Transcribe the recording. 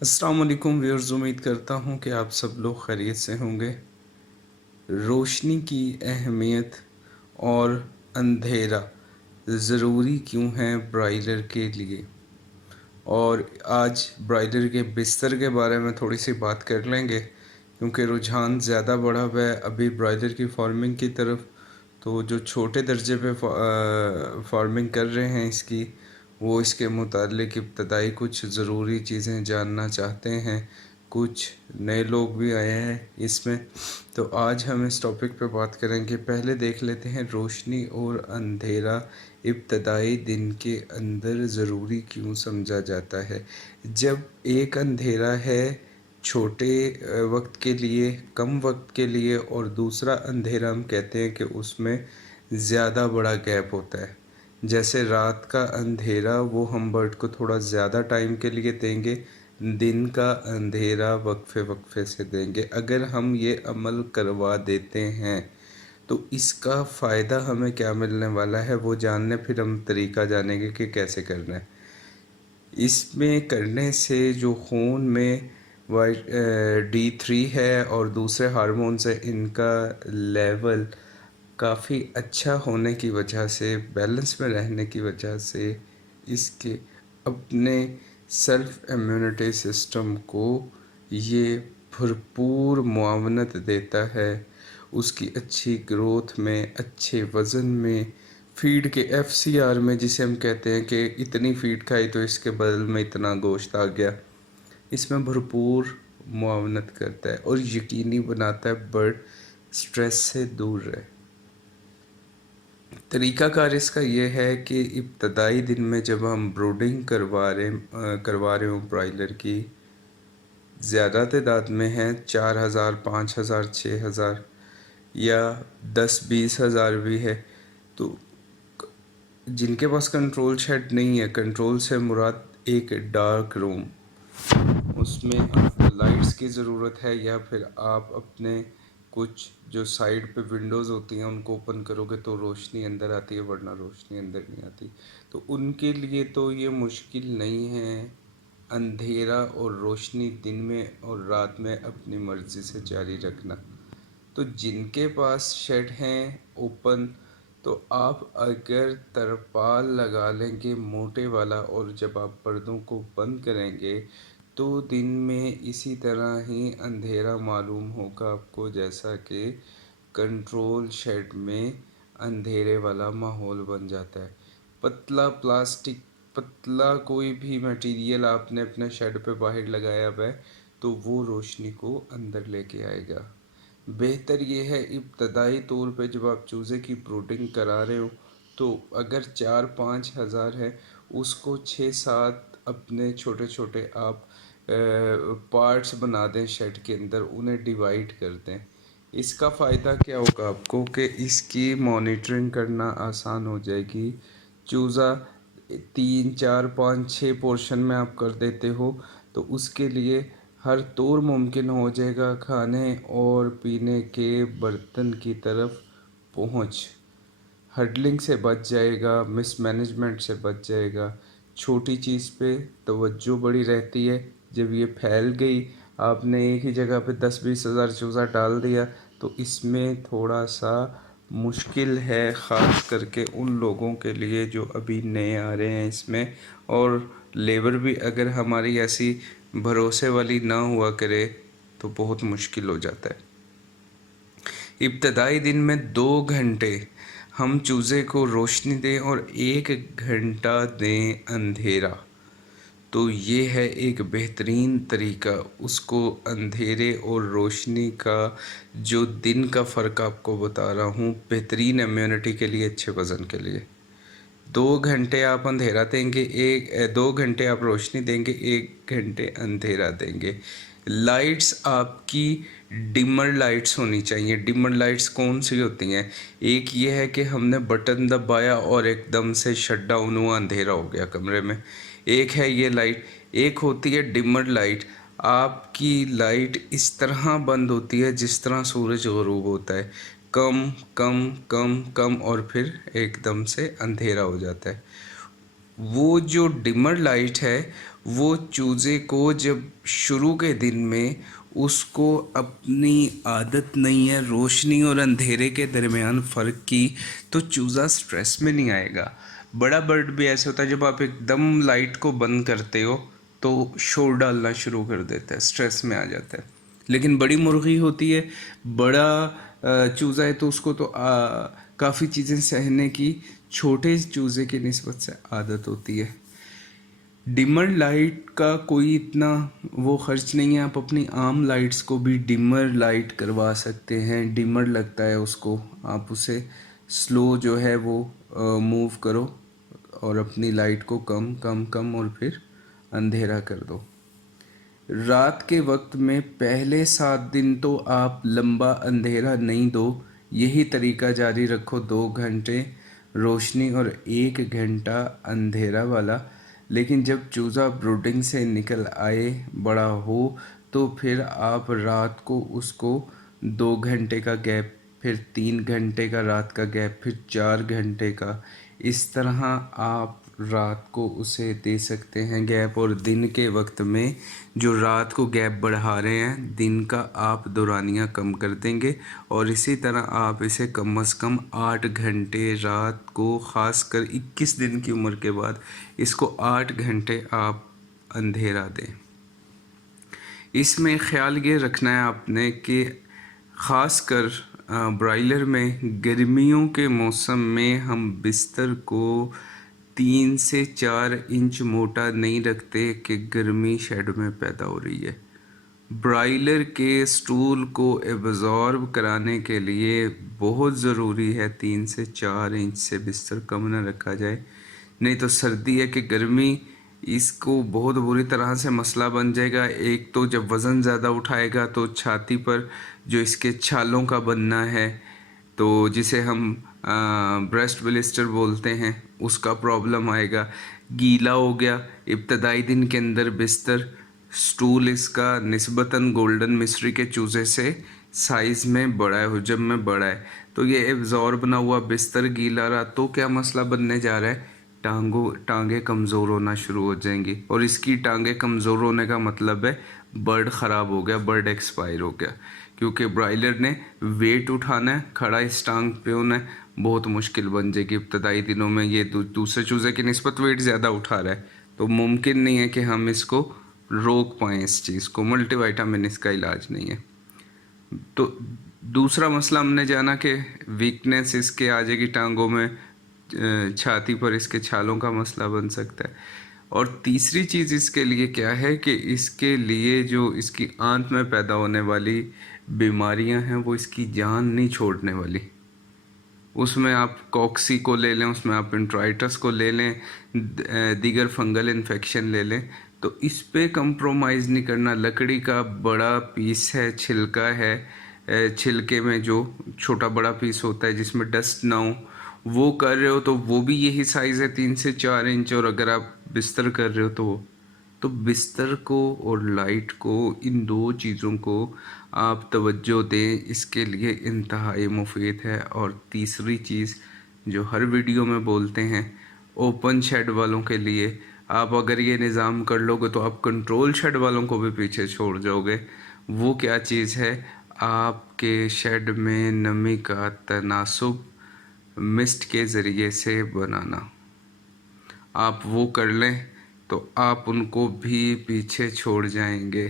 अस्सलाम वालेकुम व्यूअर्स, उम्मीद करता हूँ कि आप सब लोग खैरियत से होंगे। रोशनी की अहमियत और अंधेरा ज़रूरी क्यों है ब्राइलर के लिए, और आज ब्राइलर के बिस्तर के बारे में थोड़ी सी बात कर लेंगे क्योंकि रुझान ज़्यादा बढ़ा हुआ है अभी ब्राइलर की फार्मिंग की तरफ। तो जो छोटे दर्जे पे फार्मिंग कर रहे हैं इसकी, वो इसके मुतालिक इब्तदाई कुछ ज़रूरी चीज़ें जानना चाहते हैं। कुछ नए लोग भी आए हैं इसमें, तो आज हम इस टॉपिक पे बात करेंगे। पहले देख लेते हैं रोशनी और अंधेरा इब्तदाई दिन के अंदर ज़रूरी क्यों समझा जाता है। जब एक अंधेरा है छोटे वक्त के लिए, कम वक्त के लिए, और दूसरा अंधेरा हम कहते हैं कि उसमें ज़्यादा बड़ा गैप होता है। जैसे रात का अंधेरा वो हम बर्ड को थोड़ा ज़्यादा टाइम के लिए देंगे, दिन का अंधेरा वक्फे वक्फे से देंगे। अगर हम ये अमल करवा देते हैं तो इसका फ़ायदा हमें क्या मिलने वाला है वो जानने, फिर हम तरीका जानेंगे कि कैसे करना है। इसमें करने से जो खून में वाइट D3 है और दूसरे हार्मोन्स है, इनका लेवल काफ़ी अच्छा होने की वजह से, बैलेंस में रहने की वजह से, इसके अपने सेल्फ इम्यूनिटी सिस्टम को ये भरपूर मुआवनत देता है। उसकी अच्छी ग्रोथ में, अच्छे वज़न में, फीड के FCR में, जिसे हम कहते हैं कि इतनी फीड खाई तो इसके बदल में इतना गोश्त आ गया, इसमें भरपूर मुआवनत करता है और यकीनी बनाता है बर्ड स्ट्रेस से दूर रहे। तरीक़ाकार इसका ये है कि इब्तदाई दिन में जब हम ब्रूडिंग करवा रहे हों ब्राइलर की, ज़्यादा तादाद में हैं, 4,000, 5,000, 6,000 या 10-20,000 भी है, तो जिनके पास कंट्रोल शेड नहीं है, कंट्रोल से मुराद एक डार्क रूम, उसमें आपको लाइट्स की ज़रूरत है, या फिर आप अपने कुछ जो साइड पे विंडोज़ होती हैं उनको ओपन करोगे तो रोशनी अंदर आती है, वरना रोशनी अंदर नहीं आती। तो उनके लिए तो ये मुश्किल नहीं है अंधेरा और रोशनी दिन में और रात में अपनी मर्ज़ी से जारी रखना। तो जिनके पास शेड हैं ओपन, तो आप अगर तरपाल लगा लेंगे मोटे वाला, और जब आप पर्दों को बंद करेंगे तो दिन में इसी तरह ही अंधेरा मालूम होगा आपको, जैसा कि कंट्रोल शेड में अंधेरे वाला माहौल बन जाता है। पतला प्लास्टिक, पतला कोई भी मटेरियल आपने अपने शेड पे बाहर लगाया हुआ है तो वो रोशनी को अंदर लेके आएगा। बेहतर ये है इब्तदाई तौर पे जब आप चूज़े की ब्रूडिंग करा रहे हो, तो अगर 4-5 हज़ार है, उसको 6-7 अपने छोटे छोटे आप पार्ट्स बना दें शेड के अंदर, उन्हें डिवाइड कर दें। इसका फ़ायदा क्या होगा आपको कि इसकी मॉनिटरिंग करना आसान हो जाएगी। चूज़ा 3-4-5-6 पोर्शन में आप कर देते हो तो उसके लिए हर तौर मुमकिन हो जाएगा खाने और पीने के बर्तन की तरफ पहुँच। हडलिंग से बच जाएगा, मिसमैनेजमेंट से बच जाएगा। छोटी चीज़ पे तवज्जो बड़ी रहती है। जब ये फैल गई, आपने एक ही जगह पे 10-20 हज़ार चूज़ा डाल दिया, तो इसमें थोड़ा सा मुश्किल है, ख़ास करके उन लोगों के लिए जो अभी नए आ रहे हैं इसमें। और लेबर भी अगर हमारी ऐसी भरोसे वाली ना हुआ करे तो बहुत मुश्किल हो जाता है। इब्तदाई दिन में 2 घंटे हम चूज़े को रोशनी दें और 1 घंटा दें अंधेरा, तो ये है एक बेहतरीन तरीका उसको अंधेरे और रोशनी का, जो दिन का फ़र्क आपको बता रहा हूँ, बेहतरीन इम्यूनिटी के लिए, अच्छे वज़न के लिए। 2 घंटे आप अंधेरा देंगे, 2 घंटे आप रोशनी देंगे, 1 घंटे अंधेरा देंगे। लाइट्स आपकी डिमर लाइट्स होनी चाहिए। डिमर लाइट्स कौन सी होती हैं? एक ये है कि हमने बटन दबाया और एकदम से शट डाउन हुआ, अंधेरा हो गया कमरे में, एक है ये लाइट। एक होती है डिमर लाइट, आपकी लाइट इस तरह बंद होती है जिस तरह सूरज ग़ुरूब होता है, कम कम कम कम, और फिर एकदम से अंधेरा हो जाता है। वो जो डिमर लाइट है वो चूज़े को जब शुरू के दिन में उसको अपनी आदत नहीं है रोशनी और अंधेरे के दरमियान फ़र्क की, तो चूज़ा स्ट्रेस में नहीं आएगा। बड़ा बर्ड भी ऐसे होता है, जब आप एकदम लाइट को बंद करते हो तो शोर डालना शुरू कर देता है, स्ट्रेस में आ जाता है। लेकिन बड़ी मुर्गी होती है, बड़ा चूज़ा है, तो उसको तो काफ़ी चीज़ें सहने की छोटे चूज़े की निस्बत से आदत होती है। डिमर लाइट का कोई इतना वो खर्च नहीं है, आप अपनी आम लाइट्स को भी डिमर लाइट करवा सकते हैं। डिमर लगता है उसको, आप उसे स्लो जो है वो मूव करो और अपनी लाइट को कम कम कम और फिर अंधेरा कर दो। रात के वक्त में पहले 7 दिन तो आप लंबा अंधेरा नहीं दो, यही तरीका जारी रखो, 2 घंटे रोशनी और 1 घंटा अंधेरा वाला। लेकिन जब चूज़ा ब्रूडिंग से निकल आए, बड़ा हो, तो फिर आप रात को उसको 2 घंटे का गैप, फिर 3 घंटे का रात का गैप, फिर 4 घंटे का, इस तरह आप रात को उसे दे सकते हैं गैप। और दिन के वक्त में जो रात को गैप बढ़ा रहे हैं, दिन का आप दौरानियाँ कम कर देंगे। और इसी तरह आप इसे कम से कम 8 घंटे रात को, ख़ासकर 21 दिन की उम्र के बाद इसको 8 घंटे आप अंधेरा दें। इसमें ख़्याल ये रखना है आपने कि ख़ासकर ब्रायलर में गर्मियों के मौसम में हम बिस्तर को 3 से 4 इंच मोटा नहीं रखते कि गर्मी शेड में पैदा हो रही है। ब्रायलर के स्टूल को एब्जॉर्ब कराने के लिए बहुत ज़रूरी है 3 से 4 इंच से बिस्तर कम न रखा जाए, नहीं तो सर्दी है कि गर्मी इसको बहुत बुरी तरह से मसला बन जाएगा। एक तो जब वज़न ज़्यादा उठाएगा तो छाती पर जो इसके छालों का बनना है, तो जिसे हम ब्रेस्ट ब्लिस्टर बोलते हैं, उसका प्रॉब्लम आएगा। गीला हो गया इब्तदाई दिन के अंदर बिस्तर, स्टूल इसका निस्बतन गोल्डन मिस्ट्री के चूज़े से साइज़ में बड़ा है, हुजम में बड़ा है, तो ये एब्जॉर्ब ना हुआ, बिस्तर गीला रहा, तो क्या मसला बनने जा रहा है, टांगें कमज़ोर होना शुरू हो जाएंगी। और इसकी टांगें कमज़ोर होने का मतलब है बर्ड ख़राब हो गया, बर्ड एक्सपायर हो गया। क्योंकि ब्रायलर ने वेट उठाना है, खड़ा इस टांग पे होना है, बहुत मुश्किल बन जाएगी इब्तदाई दिनों में। ये दूसरे चूज़े की निस्बत वेट ज़्यादा उठा रहा है, तो मुमकिन नहीं है कि हम इसको रोक पाएँ, इस चीज़ को। मल्टीविटामिन इसका इलाज नहीं है। तो दूसरा मसला हमने जाना कि वीकनेस इसके आ जाएगी टांगों में, छाती पर इसके छालों का मसला बन सकता है। और तीसरी चीज़ इसके लिए क्या है कि इसके लिए जो इसकी आंत में पैदा होने वाली बीमारियां हैं वो इसकी जान नहीं छोड़ने वाली। उसमें आप कॉक्सी को ले लें, उसमें आप इंट्राइटस को ले लें, दीगर फंगल इन्फेक्शन ले लें, तो इस पे कंप्रोमाइज़ नहीं करना। लकड़ी का बड़ा पीस है, छिलका है, छिलके में जो छोटा बड़ा पीस होता है जिसमें डस्ट ना हो, वो कर रहे हो तो वो भी यही साइज़ है 3 से 4 इंच। और अगर आप बिस्तर कर रहे हो तो बिस्तर को और लाइट को, इन दो चीज़ों को आप तवज्जो दें, इसके लिए इंतहाई मुफीद है। और तीसरी चीज़ जो हर वीडियो में बोलते हैं, ओपन शेड वालों के लिए आप अगर ये निज़ाम कर लोगे तो आप कंट्रोल शेड वालों को भी पीछे छोड़ जाओगे। वो क्या चीज़ है, आपके शेड में नमी का तनासुब मिस्ट के ज़रिए से बनाना। आप वो कर लें तो आप उनको भी पीछे छोड़ जाएंगे।